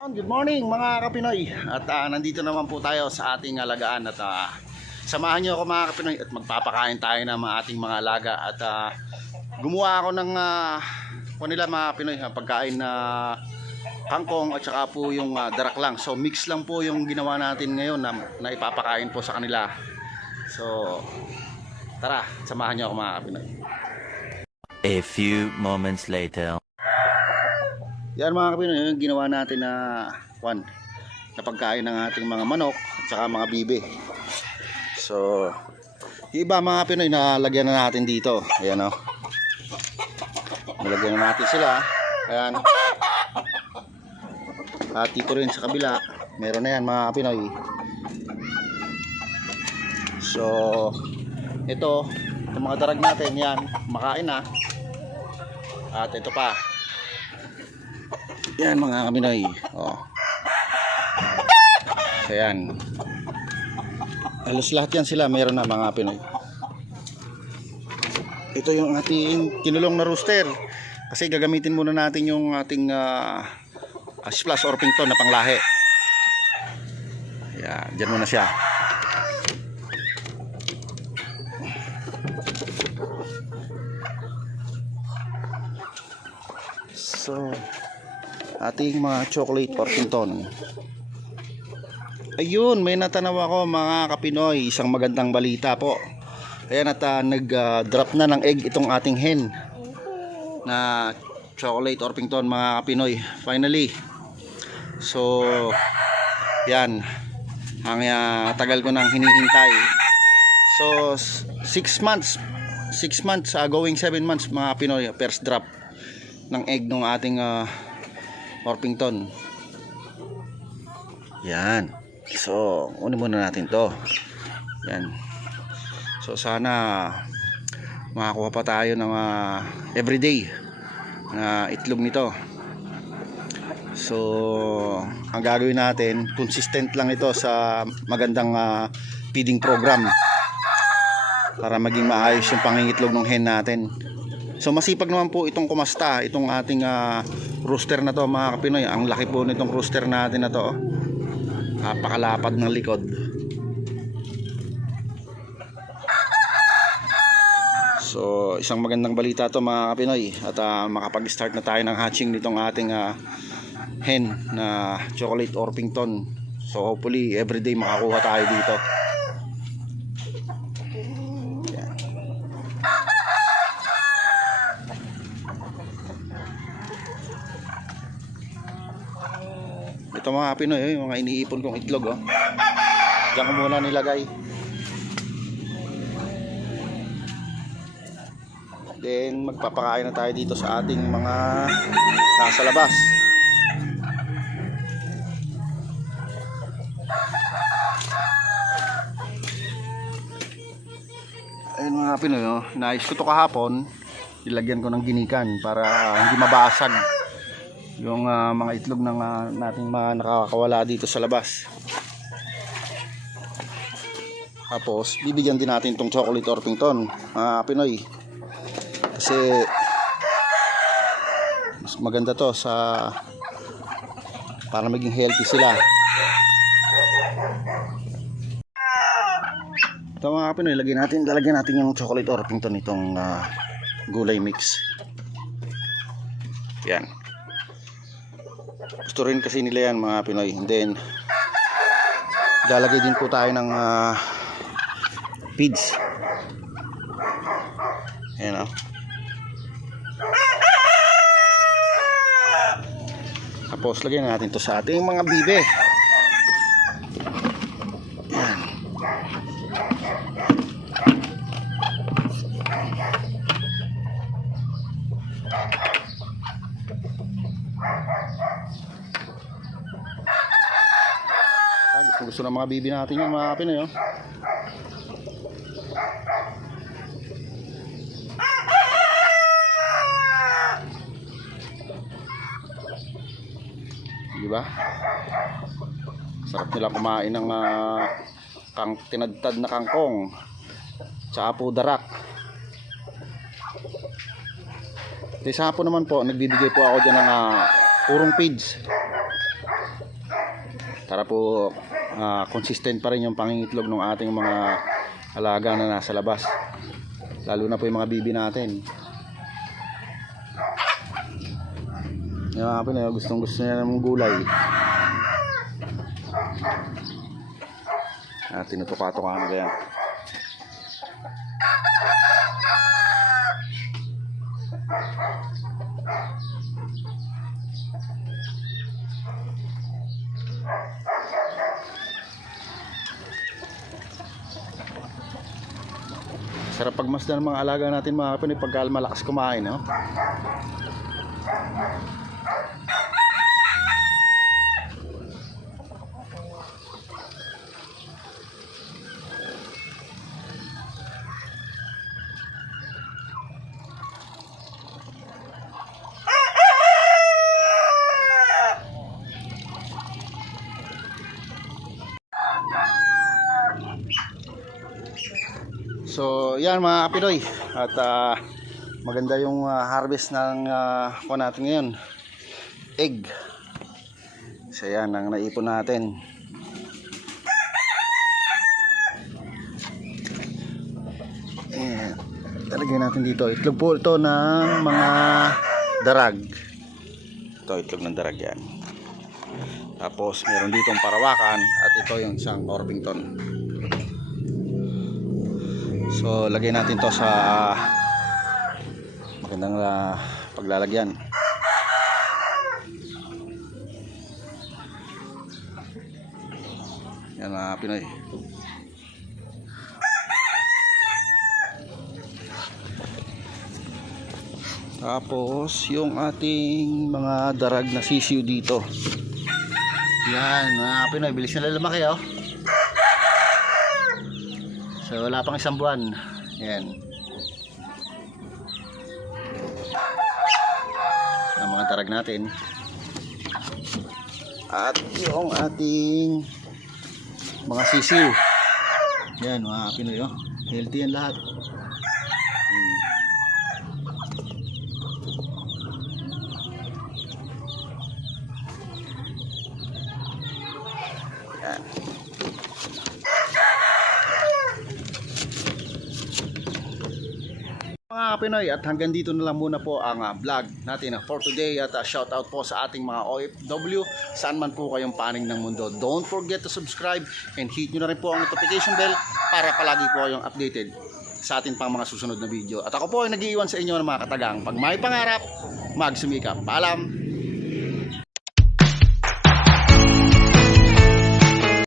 Good morning mga kapinoy. At ah, nandito naman po tayo sa ating alagaan At ah, samahan niyo ako mga kapinoy At magpapakain tayo ng mga ating mga alaga. At ah, gumawa ako ng uh, nila mga kapinoy Pagkain na kangkong at saka po yung ah, darak lang So mix lang po yung ginawa natin ngayon na, na ipapakain po sa kanila. So tara samahan niyo ako mga kapinoy. A few moments later. Yan mga kapinoy, yung ginawa natin na one na pagkain ng ating mga manok at saka mga bibe. So, iba mga Pinoy na lagyan na natin dito. Ayan o. Nalagyan na natin sila. Ayan. At dito rin sa kabila, meron na yan mga Pinoy. So, ito, itong mga darag natin, yan, makain na. At ito pa, yan mga kaminoy. Oh. So yan. Halos lahat yan sila meron na mga Pinoy. Ito yung ating kinulong na rooster. Kasi gagamitin muna natin yung ating uh, splash or na panglahi. Yan, dyan muna siya. So, ating mga chocolate Orpington. Ayun, may natanaw ako mga kapinoy, isang magandang balita po. Ayan at ah, nag-drop na ng egg itong ating hen na chocolate Orpington mga kapinoy. Finally. So, yan. Ang ah, tagal ko nang hinihintay. So, 6 months 6 months, ah, going 7 months mga Pinoy, first drop ng egg ng ating ah, Orpington. Yan. So, unin muna natin to. Yan. So, sana makakuha pa tayo ng ah, everyday na itlog nito. So, ang gagawin natin, consistent lang ito sa magandang ah, feeding program para maging maayos yung pangingitlog ng hen natin. So masipag naman po itong kumasta, itong ating ah, rooster na to mga kapinoy. Ang laki po nitong rooster natin na to. oh. Napakalapad ng likod. So isang magandang balita to mga kapinoy at ah, makapag-start na tayo ng hatching nitong ating ah, hen na chocolate Orpington. So hopefully everyday makakuha tayo dito. Ito mga Pinoy, eh, mga iniipon kong itlog oh. Diyan ko muna nilagay. Then magpapakain na tayo dito sa ating mga nasa labas. Ayun mga Pinoy, oh. nais ko to kahapon. Ilagyan ko ng ginikan para hindi mabasag yung ah, mga itlog ng ah, nating mga nakakawala dito sa labas. Tapos, bibigyan din natin tong chocolate Orpington, mga Pinoy. Kasi mas maganda to sa para maging healthy sila. Ito mga Pinoy, lagyan natin, lalagyan natin yung chocolate Orpington itong ah, gulay mix. Gusto rin kasi nila yan mga Pinoy. And then, lalagay din po tayo ng ah, feeds. Ayan o. Tapos, lagyan na natin to sa ating mga bibe. Ayan. Ah, gusto, ng mga bibi natin yung mga Pinoy, oh. Di ba? Sarap nila kumain ng ah, kang tinadtad na kangkong. Tsaka darak. Di sa hapon naman po, nagbibigay po ako dyan ng ah, purong feeds. para po ah, consistent pa rin yung pangingitlog ng ating mga alaga na nasa labas. Lalo na po yung mga bibi natin. Yung mga Pinoy gustong gusto niya ng gulay. At tinutuka-tuka na kaya Sarap pagmasdan ng mga alaga natin mga kapatid pagka malakas kumain, no? So, yan mga kapidoy. At ah, maganda yung ah, harvest ng uh, natin ngayon. Egg. So, yan ang naipon natin. Ayan. Talagay natin dito. Itlog po ito ng mga darag. Ito, itlog ng darag yan. Tapos, meron ditong parawakan at ito yung isang Orpington. So, lagay natin to sa magandang ah, paglalagyan. Yan mga Pinoy. Tapos, yung ating mga darag na sisiw dito. Yan, mga Pinoy. Bilis na lumaki, oh. So wala pang isang buwan. Yan. Ang mga tarag natin. At yung ating mga sisiw. Yan, mga Pinoy. Oh. Healthy yan lahat. Hmm. Yan. Mga Pinoy at hanggang dito na lang muna po ang ah, vlog natin ah, for today at ah, shout out po sa ating mga OFW saan man po kayong paning ng mundo. Don't forget to subscribe and hit nyo na rin po ang notification bell para palagi po kayong updated sa ating pang mga susunod na video. At ako po ay nag-iiwan sa inyo ng mga katagang pag may pangarap, magsumikap. Paalam!